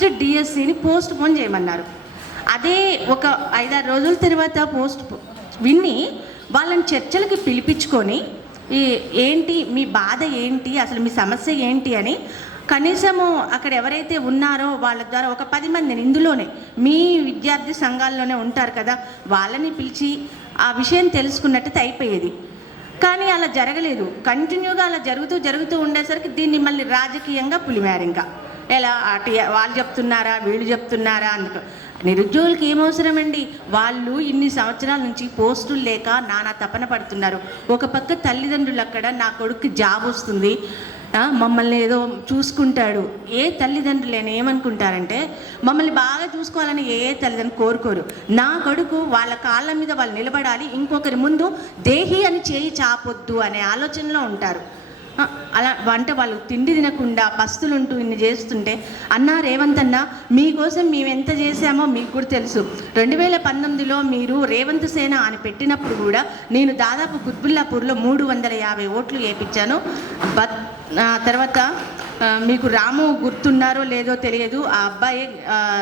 First డిఎస్సిని post phone చేయమన్నారు. అదే ఒక 5-6 రోజుల తర్వాత విన్ని వాళ్ళని చర్చలకి పిలిపించుకొని ఏంటి మీ బాధ ఏంటి, అసలు మీ సమస్య ఏంటి అని కనీసము అక్కడ ఎవరైతే ఉన్నారో వాళ్ళ ద్వారా ఒక 10 మందిని, ఇందులోనే మీ విద్యార్థి సంఘాల్లోనే ఉంటారు కదా, వాళ్ళని పిలిచి ఆ విషయం తెలుసుకున్నట్టయితే అయిపోయేది. కానీ అలా జరగలేదు. కంటిన్యూగా అలా జరుగుతూ ఉండేసరికి దీన్ని మళ్ళీ రాజకీయంగా పులిమారు. ఇంకా ఎలా వాళ్ళు చెప్తున్నారా వీళ్ళు చెప్తున్నారా అందుకు. నిరుద్యోగులకి ఏమవసరం అండి, వాళ్ళు ఇన్ని సంవత్సరాల నుంచి పోస్టులు లేక నానా తపన పడుతున్నారు. ఒక పక్క తల్లిదండ్రులు అక్కడ నా కొడుకు జాబ్ వస్తుంది, మమ్మల్ని ఏదో చూసుకుంటాడు. ఏ తల్లిదండ్రులైనా ఏమనుకుంటారంటే మమ్మల్ని బాగా చూసుకోవాలని ఏ తల్లిదండ్రులు కోరుకోరు. నా కొడుకు వాళ్ళ కాళ్ళ మీద వాళ్ళు నిలబడాలి, ఇంకొకరి ముందు దేహి అని చేయి చాపొద్దు అనే ఆలోచనలో ఉంటారు. అలా అంటే వాళ్ళు తిండి తినకుండా పస్తులుంటూ ఇన్ని చేస్తుంటే, అన్నా రేవంత్ అన్న మీకోసం మేము ఎంత చేశామో మీకు కూడా తెలుసు. 2019లో మీరు రేవంత్ సేన అని పెట్టినప్పుడు కూడా నేను దాదాపు కుత్బుల్లాపూర్లో 350 ఓట్లు వేయించాను. తర్వాత మీకు రాము గుర్తున్నారో లేదో తెలియదు, ఆ అబ్బాయి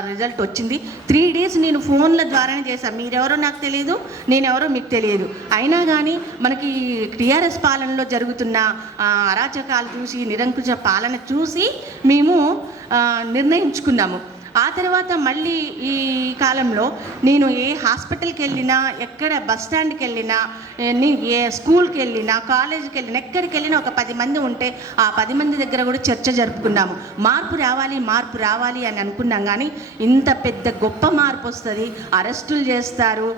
రిజల్ట్ వచ్చింది. 3 డేస్ నేను ఫోన్ల ద్వారానే చేశాను. మీరెవరో నాకు తెలియదు, నేనెవరో మీకు తెలియదు. అయినా కానీ మనకి టీఆర్ఎస్ పాలనలో జరుగుతున్న అరాచకాలు చూసి, నిరంకుశ పాలన చూసి మేము నిర్ణయించుకున్నాము. ఆ తర్వాత మళ్ళీ ఈ కాలంలో నేను ఏ హాస్పిటల్కి వెళ్ళినా, ఎక్కడ బస్ స్టాండ్కి వెళ్ళినా, ఏ స్కూల్కి వెళ్ళినా, కాలేజీకి వెళ్ళినా, ఎక్కడికి వెళ్ళినా ఒక 10 మంది ఉంటే ఆ 10 మంది దగ్గర కూడా చర్చ జరుపుకున్నాము. మార్పు రావాలి అని అనుకున్నాం. కానీ ఇంత పెద్ద గొప్ప మార్పు వస్తుంది, అరెస్టులు చేస్తారు,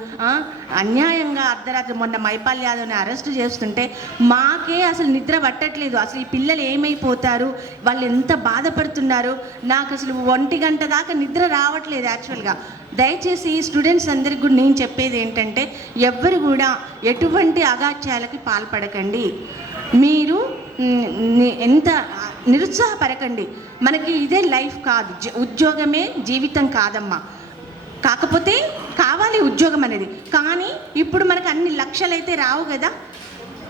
అన్యాయంగా అర్ధరాత్రి మొన్న మైపాల్ యాదవ్ని అరెస్టు చేస్తుంటే మాకే అసలు నిద్ర పట్టట్లేదు. అసలు ఈ పిల్లలు ఏమైపోతారు, వాళ్ళు ఎంత బాధపడుతున్నారు, నాకు అసలు 1 గంట దాకా నిద్ర రావట్లేదు యాక్చువల్గా. దయచేసి స్టూడెంట్స్ అందరికి కూడా నేను చెప్పేది ఏంటంటే, ఎవ్వరు కూడా ఎటువంటి అగాత్యాలకి పాల్పడకండి. మీరు ఎంత నిరుత్సాహపడకండి. మనకి ఇదే లైఫ్ కాదు, ఉద్యోగమే జీవితం కాదమ్మా. కాకపోతే కావాలి ఉద్యోగం అనేది, కానీ ఇప్పుడు మనకు అన్ని లక్షలైతే రావు కదా,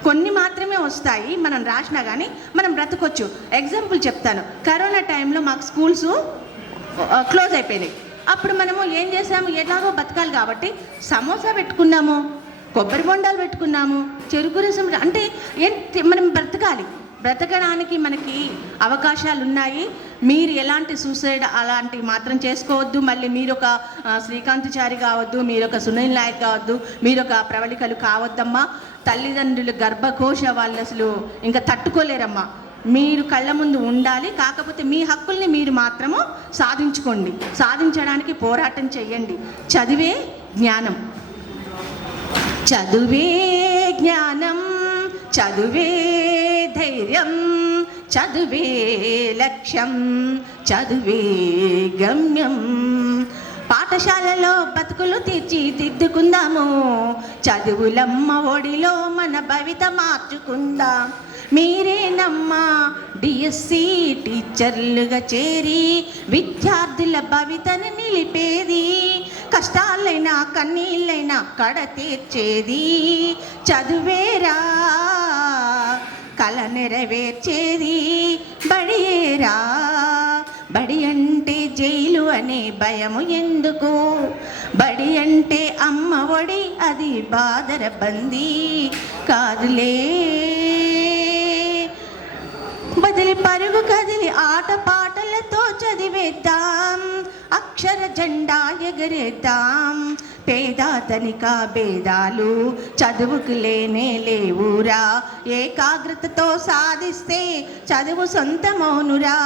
కొన్ని మాత్రమే వస్తాయి. మనం రాసినా కానీ మనం బ్రతకొచ్చు. ఎగ్జాంపుల్ చెప్తాను. కరోనా టైంలో మాకు స్కూల్స్ క్లోజ్ అయిపోయినాయి. అప్పుడు మనము ఏం చేసాము, ఎలాగో బతకాలి కాబట్టి సమోసా పెట్టుకున్నాము, కొబ్బరి బొండాలు పెట్టుకున్నాము, చెరుకు రసం. అంటే మనం బ్రతకడానికి మనకి అవకాశాలు ఉన్నాయి. మీరు ఎలాంటి సూసైడ్ అలాంటివి మాత్రం చేసుకోవద్దు. మళ్ళీ మీరు ఒక శ్రీకాంత్ చారి కావద్దు, మీరు ఒక సునీల్ నాయక్ కావద్దు, మీరు ఒక ప్రవళికలు కావద్దమ్మా. తల్లిదండ్రులు గర్భకోశ వాళ్ళు అసలు ఇంకా తట్టుకోలేరమ్మా. మీరు కళ్ళ ముందు ఉండాలి. కాకపోతే మీ హక్కుల్ని మీరు మాత్రము సాధించుకోండి. సాధించడానికి పోరాటం చెయ్యండి. చదివే జ్ఞానం, చదువే ధైర్యం, చదువే లక్ష్యం, చదువే గమ్యం. పాఠశాలలో బతుకులు తీర్చిదిద్దుకుందాము, చదువులమ్మ ఒడిలో మన భవిత మార్చుకుందాం. మీరేనమ్మా డిఎస్సి టీచర్లుగా చేరి విద్యార్థుల భవితను నిలిపేది, కష్టాలైనా కన్నీళ్ళైనా కడ తీర్చేది. చదువేరా కల నెరవేర్చేది, బడియేరా. బడి అంటే జైలు అనే భయము ఎందుకు, బడి అంటే అమ్మ ఒడి అది బాదర బందీ కాదులే. బదిలి పరుగు కదిలి ఆట పాటలతో చదివేద్దాం, అక్షర జెండా ఎగరేద్దాం. పేద ధనిక భేదాలు చదువుకు లేవురా, ఏకాగ్రతతో సాధిస్తే చదువు సొంతమౌనురా.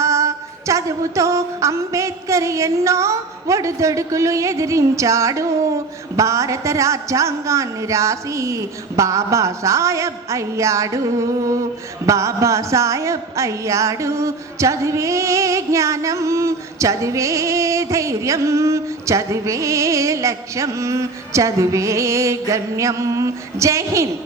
చదువుతో అంబేద్కర్ ఎన్నో ఒడుదొడుకులు ఎదిరించాడు, భారత రాజ్యాంగాన్ని రాసి బాబాసాహెబ్ అయ్యాడు. చదువే జ్ఞానం, చదువే ధైర్యం, చదువే లక్ష్యం, చదువే గమ్యం. జై హింద్.